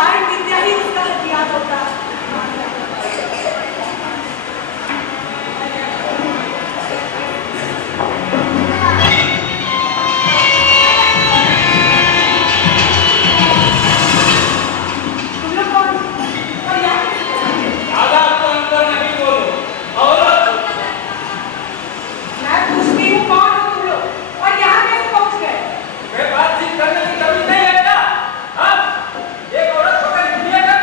सारी विद्या ही उसका हथियार होता। तुम लोग कौन और यहाँ दादा तो अंदर नहीं बोलो और मैं पूछती हूँ कौन हो तुम लोग और यहाँ कैसे पहुँच गए? मैं बातचीत करने की कमी नहीं है क्या? हाँ? एक औरत होकर दुनिया का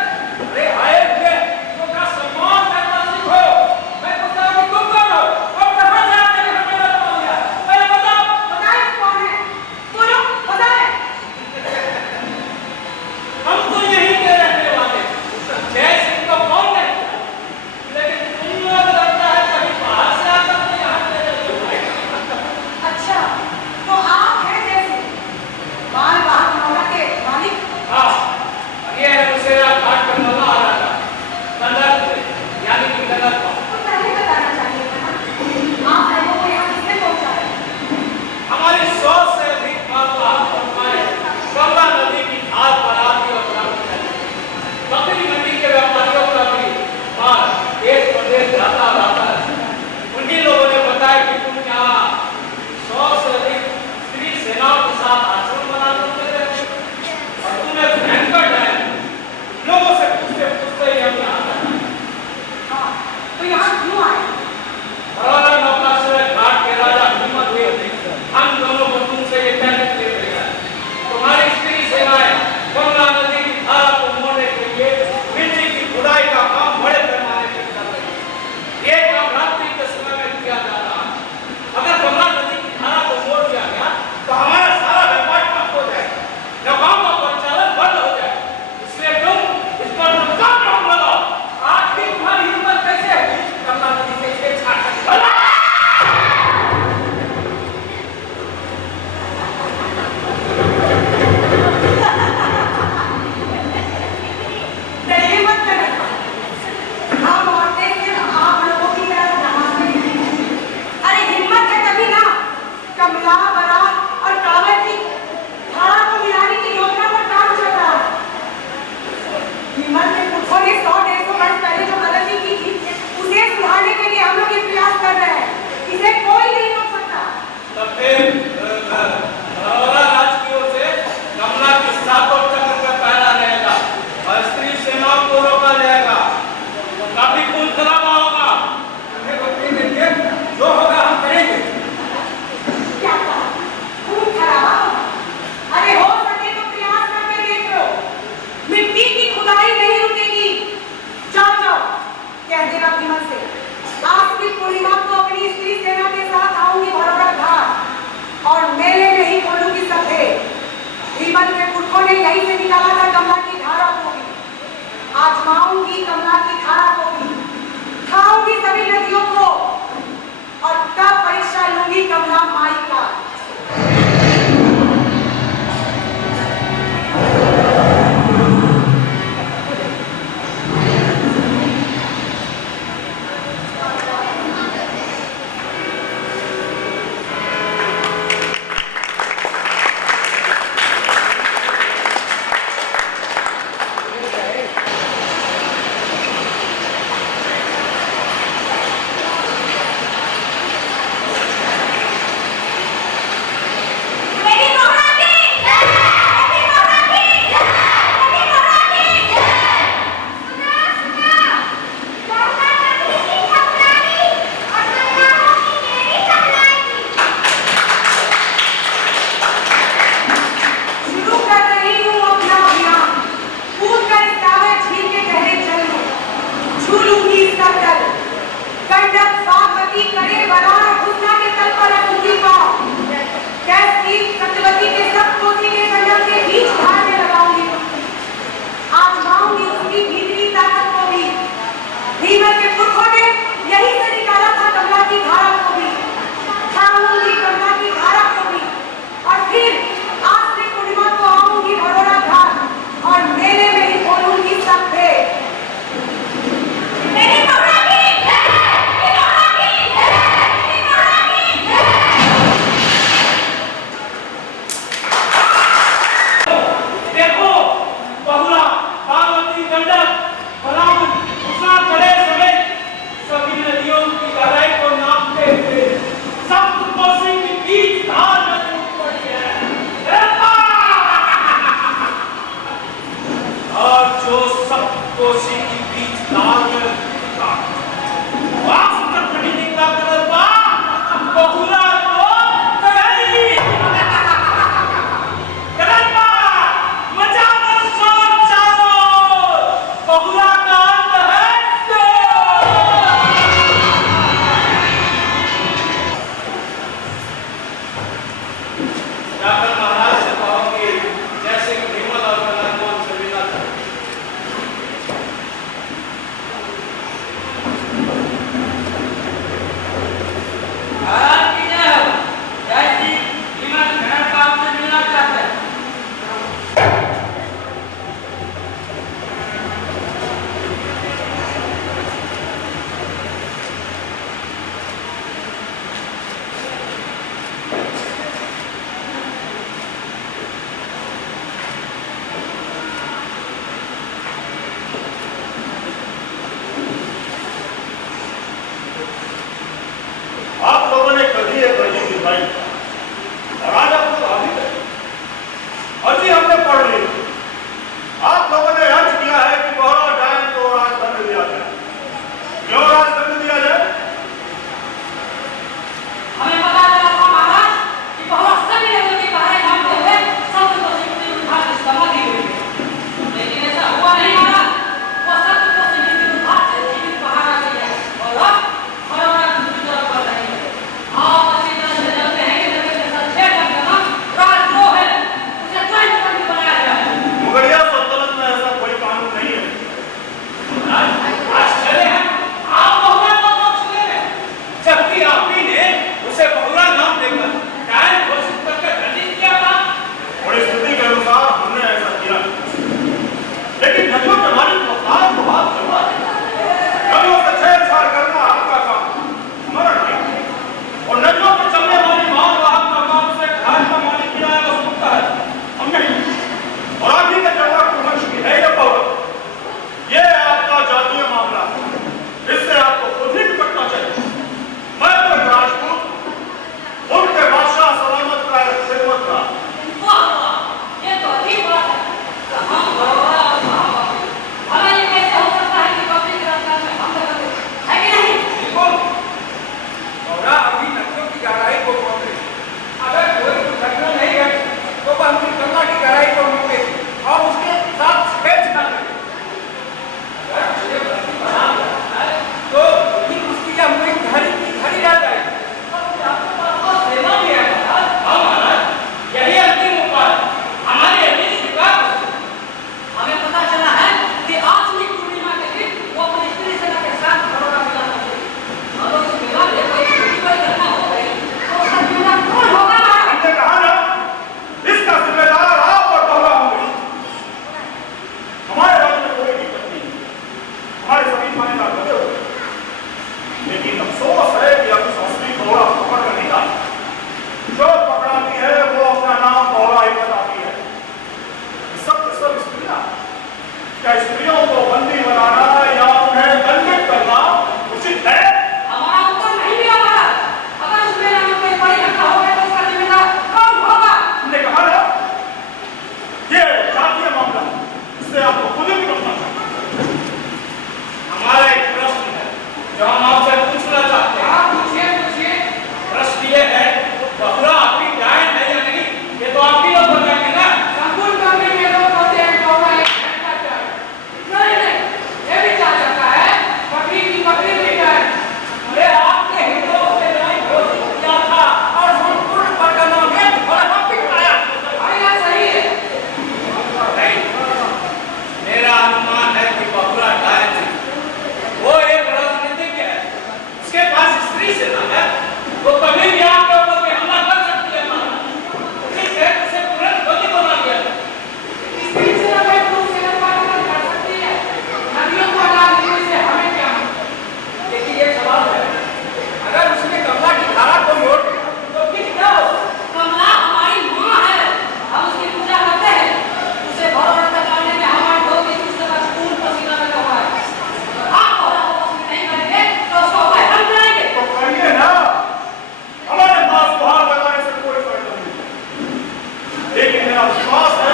लेकिन मेरा विश्वास है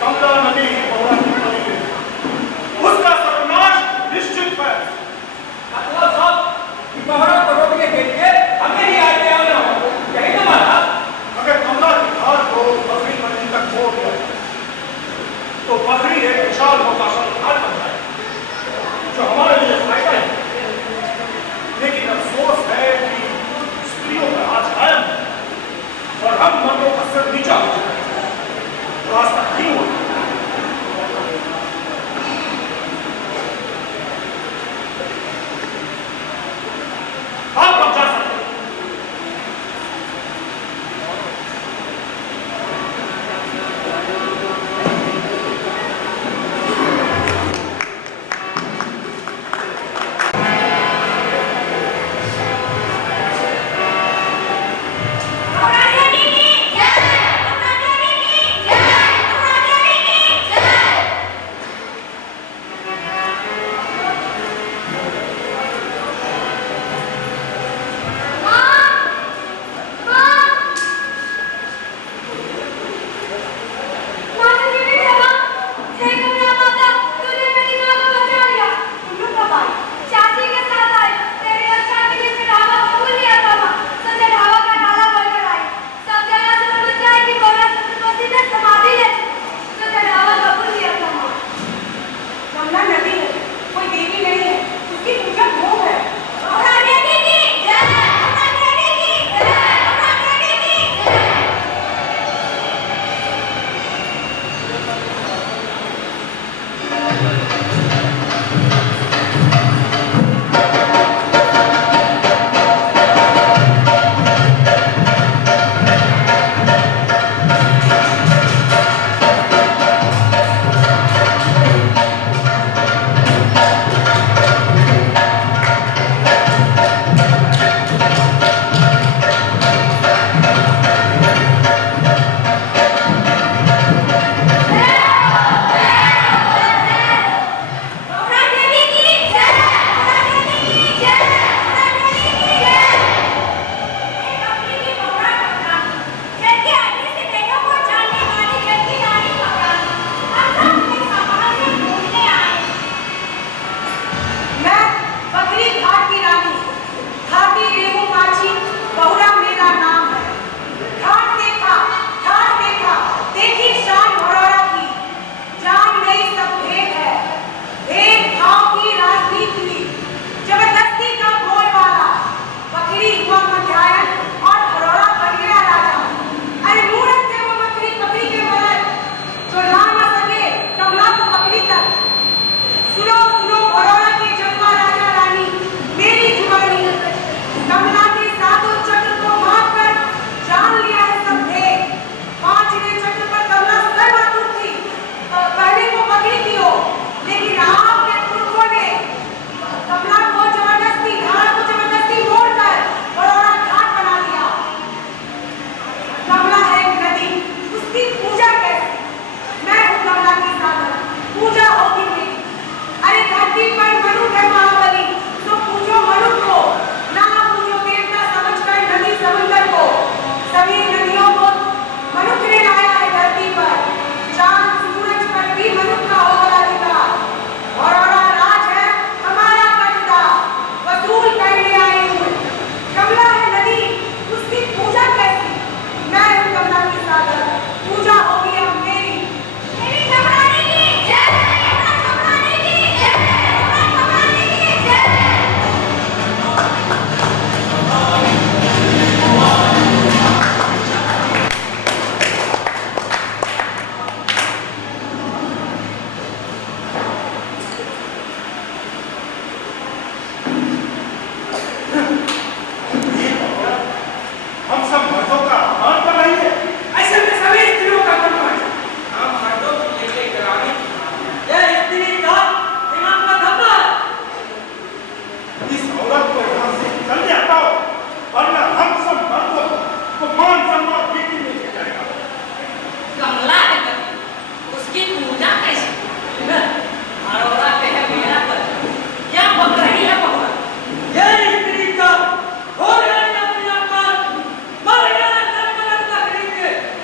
कमला नदी बहुरा की बनी है, उसका सर्वनाश निश्चित है। मतलब साहब कि बहुरा को रोकने के लिए हमें ही आगे आना हो, यही ना महाराज? अगर कमला की धार को बकरी मंदिर तक छोड़ दिया तो बकरी एक विशाल मोकाशल घाट बन जाए, जो हमारे लिए फायदा है। लेकिन अफसोस है कि स्त्रियों का राज कायम है और हम मर्दों का सिर नीचा हो चुका है, रास्ता नहीं हुआ। आप लोग जा सकते हैं।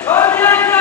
छोड़ दिया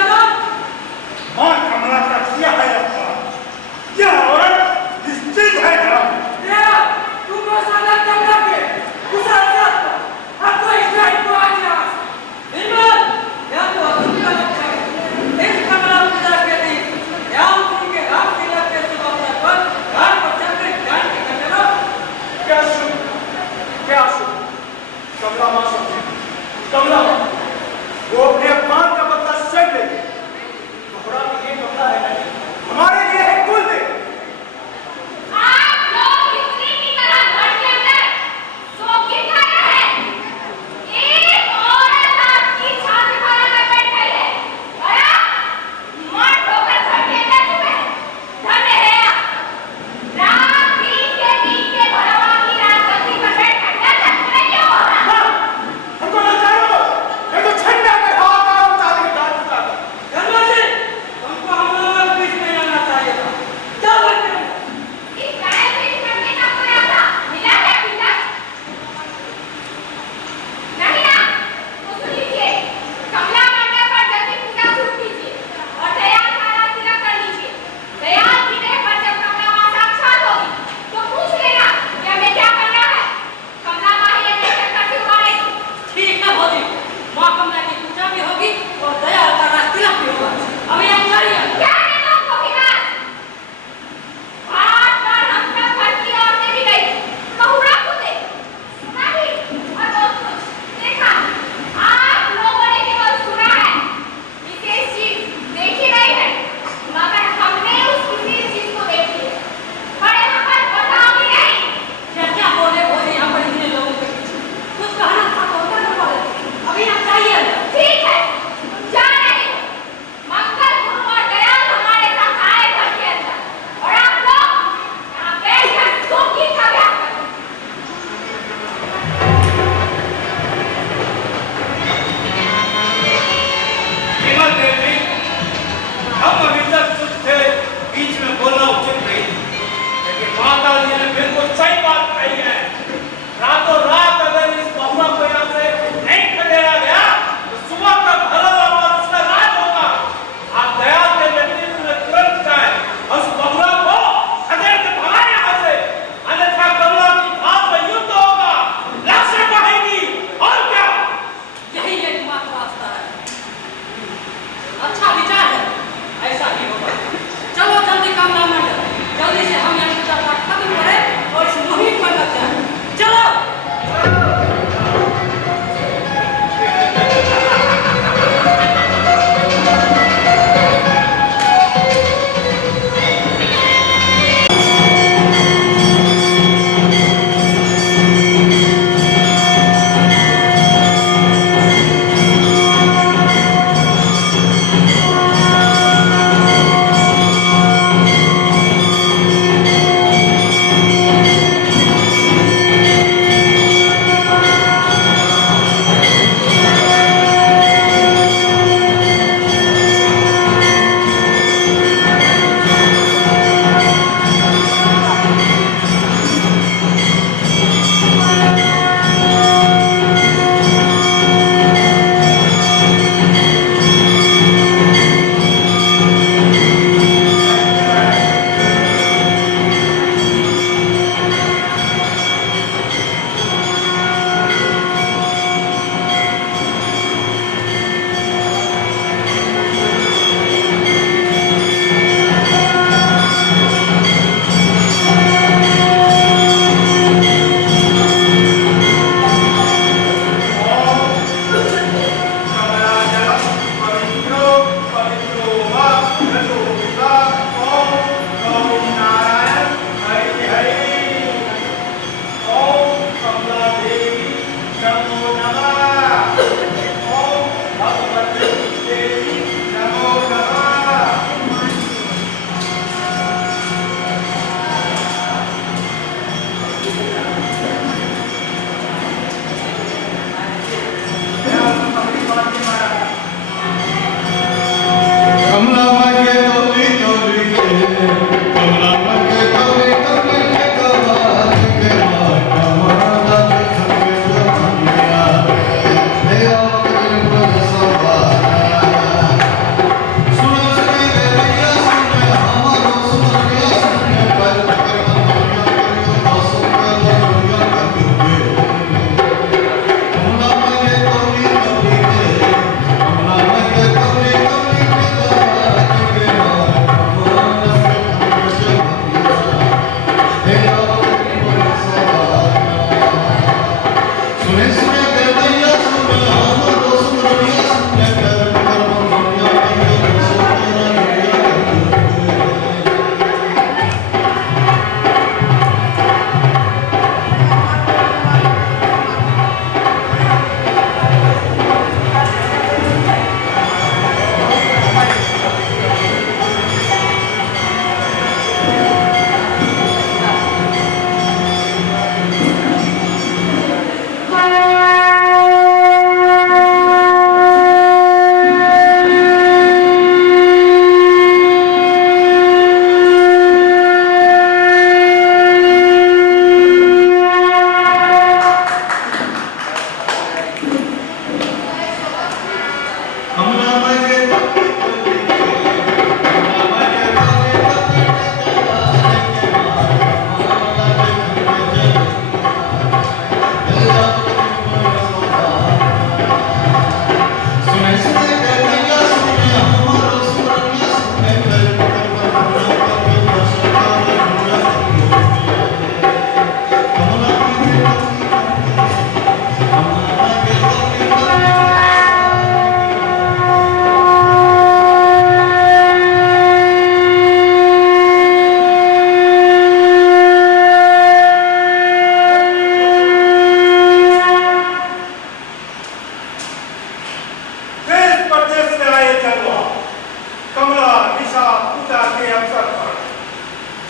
कमला दिशा पूजा के अवसर पर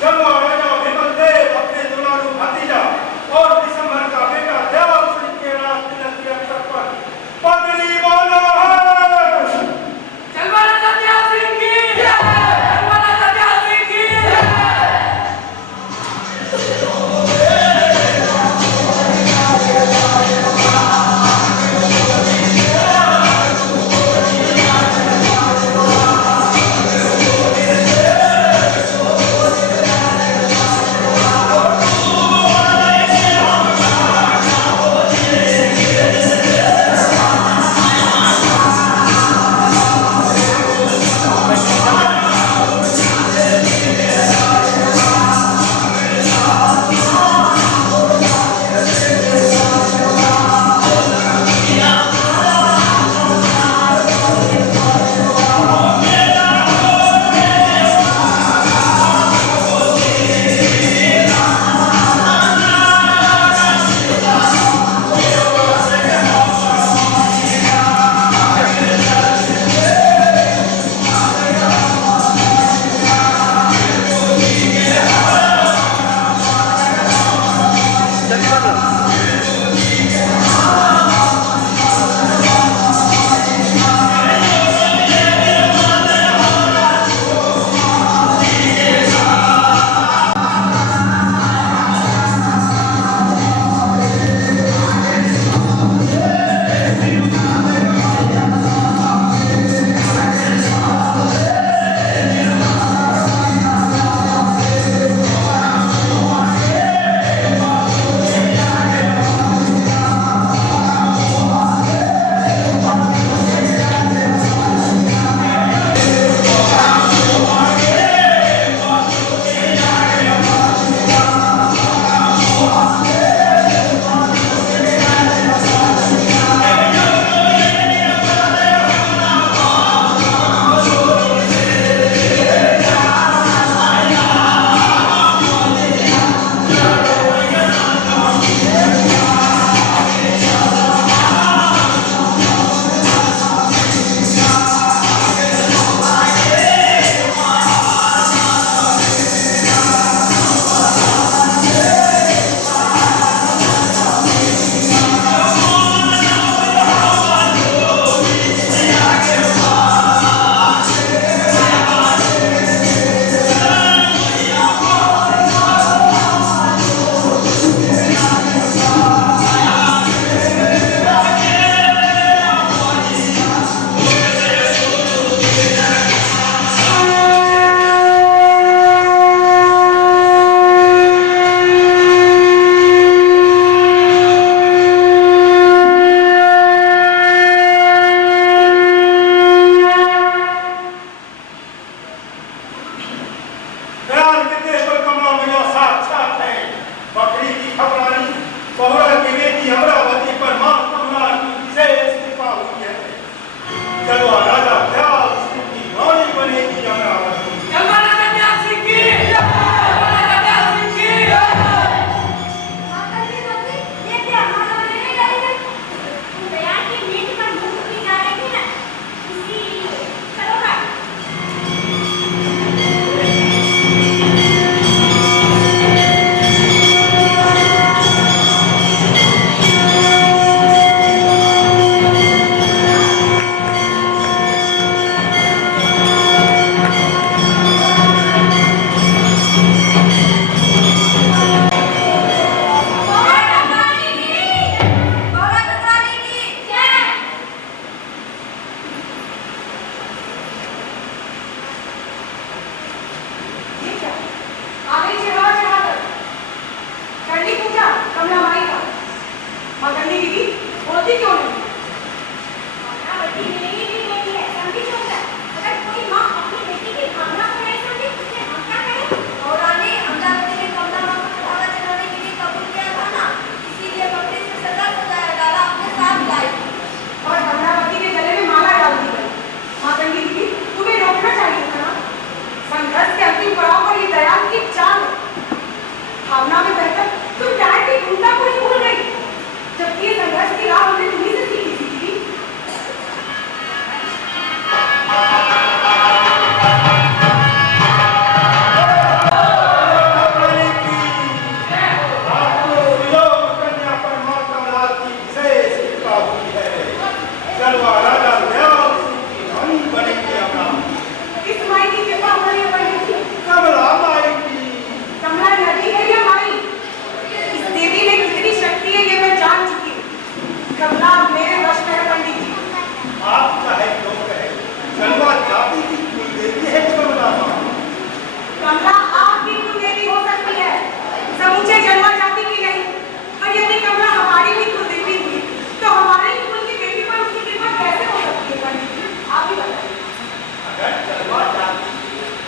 जब राजा विमल देव अपने दुलारू भतीजा और दिसंबर का बेटा देव सिंह के राज तिलक के अवसर पर पगड़ी वाला है। चलवाना सत्या सिंह की जय, चलवाना सत्या सिंह की जय।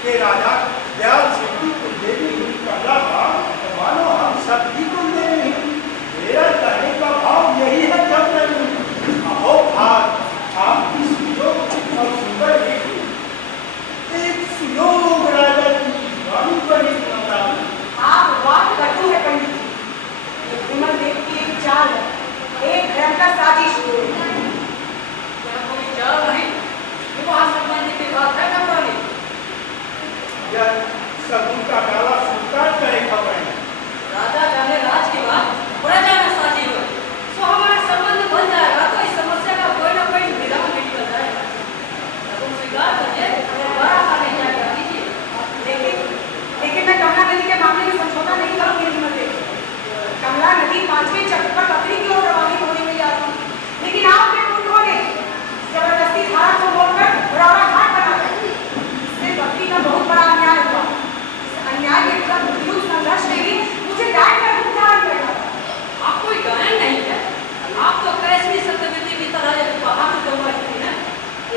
कि राजा दयाल सिंह की कुलदेवी हुई कमला का तो मानो हम सबकी कुलदेवी हैं। मेरा कहने का भाव यही है जब नहीं अहो आज आपकी सुयोग और सुंदर बेटी एक सुयोग राजा की वाणी पर ही सुनाता हूँ। आप बात कटु है पंडित जी। ये विमल देव की एक चाल है, एक भयंकर साजिश है। यह कोई चाल नहीं, विवाह संबंधी की बात है नौरानी। यह सगुन का डाला सुल्तान का एक खबर है। राजा जाने राज की बात, प्रजा न साझी हो, सो हमारा संबंध बन जाएगा तो इस समस्या का कोई ना कोई निदान निकल जाएगा। तुम स्वीकार करिए और बड़ा आने जाएगा दीजिए। लेकिन मैं कमला नदी के मामले में समझौता नहीं करूंगी विमल देव। कमला नदी 5वें चक्र पर बकरी की ओर प्रवाहित होने में जाती है, लेकिन आपके पुत्रों ने जबरदस्ती धारा को मोड़कर रौरा घाट बना दिया। इससे बकरी का बहुत बड़ा अन्याय हुआ। इस अन्याय के विरुद्ध युद्ध संघर्ष में ही मुझे गाय का रूप धारण करना था। आप कोई गायन नहीं है, आप तो कैसी सत्यवती की तरह एक पहाड़ के ऊपर खड़ी हैं।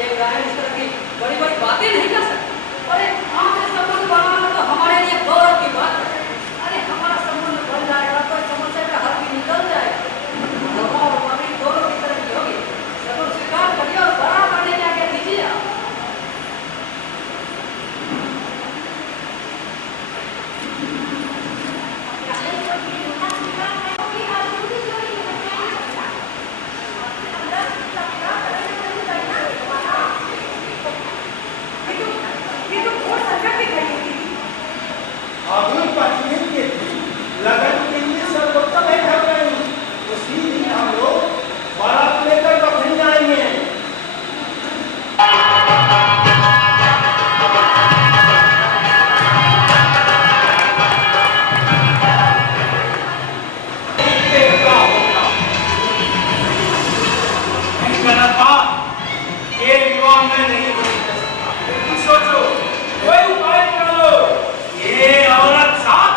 एक गायन इस तरह की बड़ी बड़ी बातें नहीं कर सकती। अरे आपसे संबंध बनाना तो हमारे लिए गौरव की बात है। अरे हमारा संबंध बन जाएगा तो इस समस्या का हल भी निकल जाएगा। और हमारी दोनों की तरह की होगी। सब स्वीकार करिए और बड़ा करने के आगे दीजिए आप। ये तो घोर संकट में खड़ी हुई थी। अभी पत्नी के लगन के लिए सर्वोत्तम है घर में। उसी दिन हम लोग बारात लेकर बखरी आएंगे। ये विवाह में नहीं हो सकता। लेकिन सोचो कोई उपाय कर लो। ये औरत साथ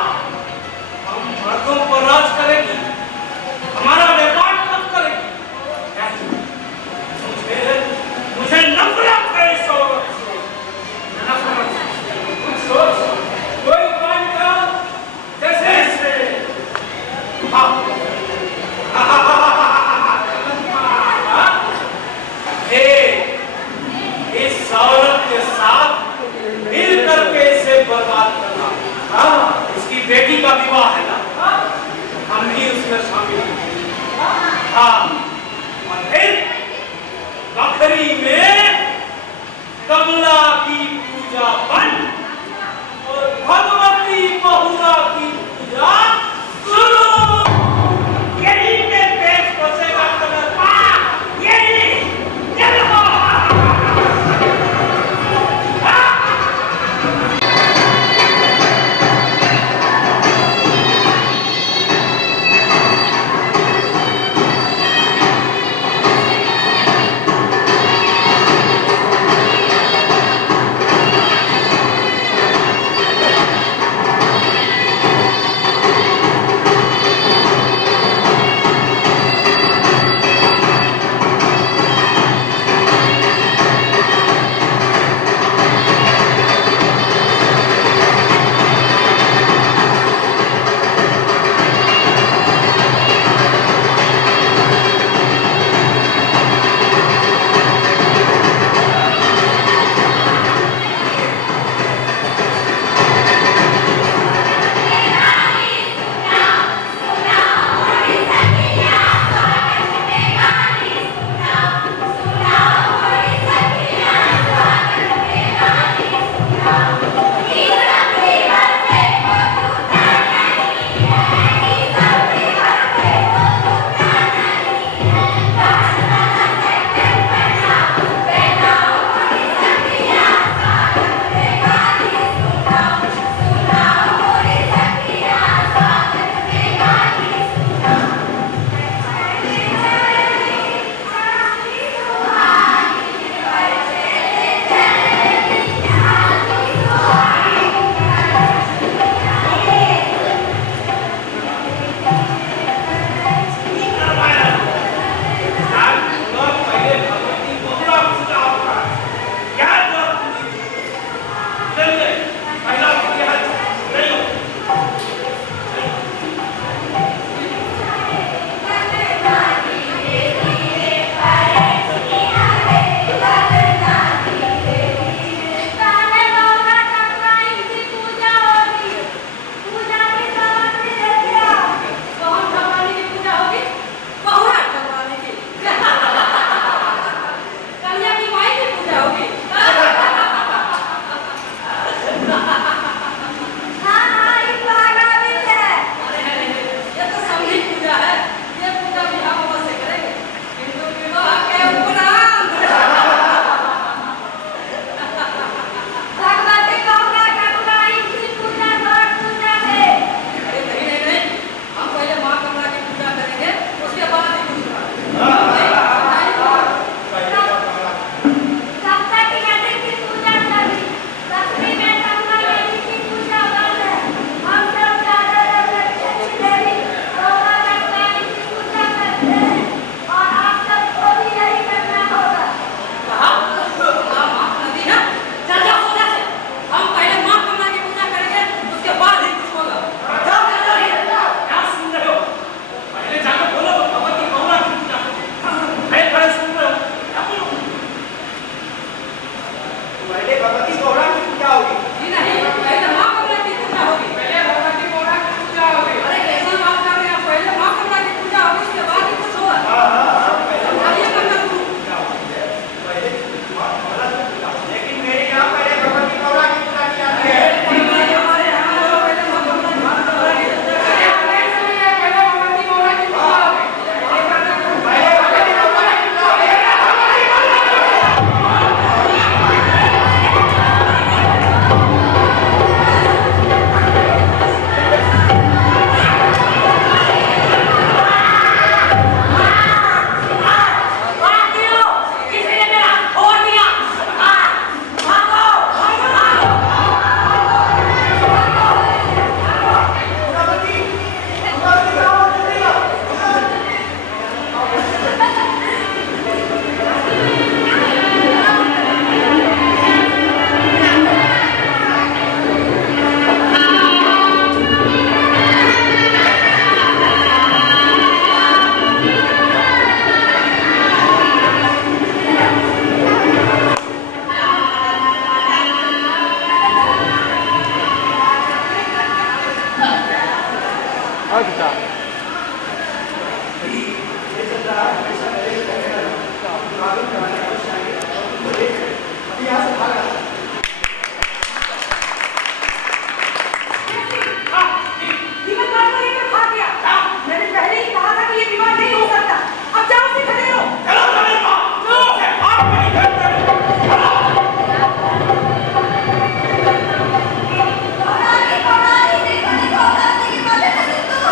हम मर्दों पर राज करेगी, हमारा व्यापार कब करेगी? मुझे नफरत है इस औरत से, नफरत। कुछ सोच, कोई उपाय निकाल। जैसे इस औरत के साथ मिल करके इसे बर्बाद करना। हाँ, इसकी बेटी का विवाह है ना, हम भी उसमें शामिल हैं। हाँ, और फिर बखरी में कमला की पूजा बंद और भगवती बहुरा की पूजा शुरू। यही पे पेट बचेगा कमला, यही विमल बात को लेकर भाग गया। मैंने पहले ही कहा था कि ये विवाह नहीं हो सकता। अब जाओ से खड़े रहो। चलो चलो उसे आप नहीं करते देखो देखो दादी की बातें नहीं सुनते हो।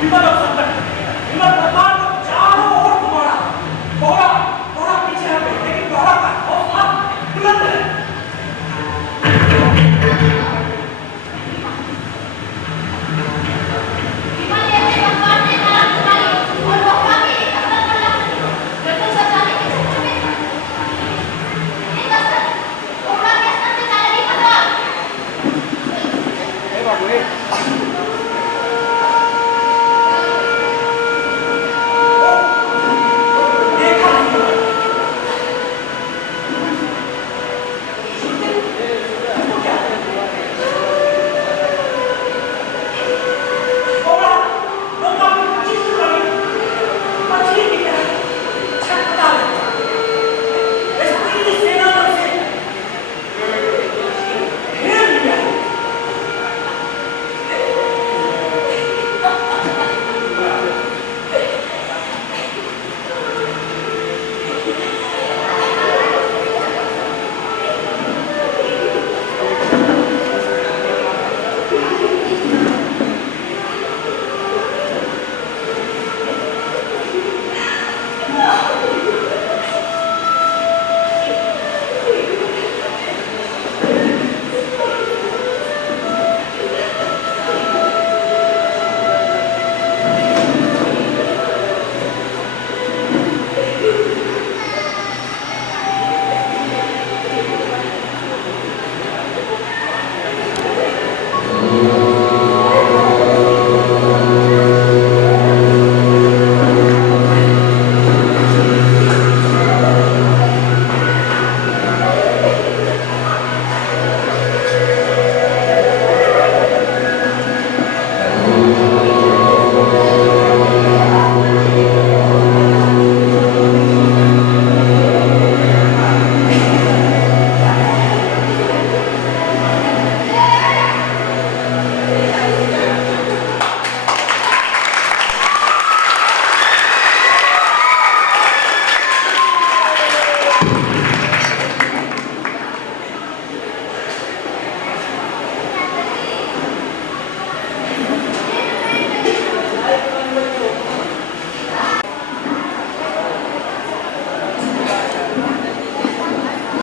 विपद अवसर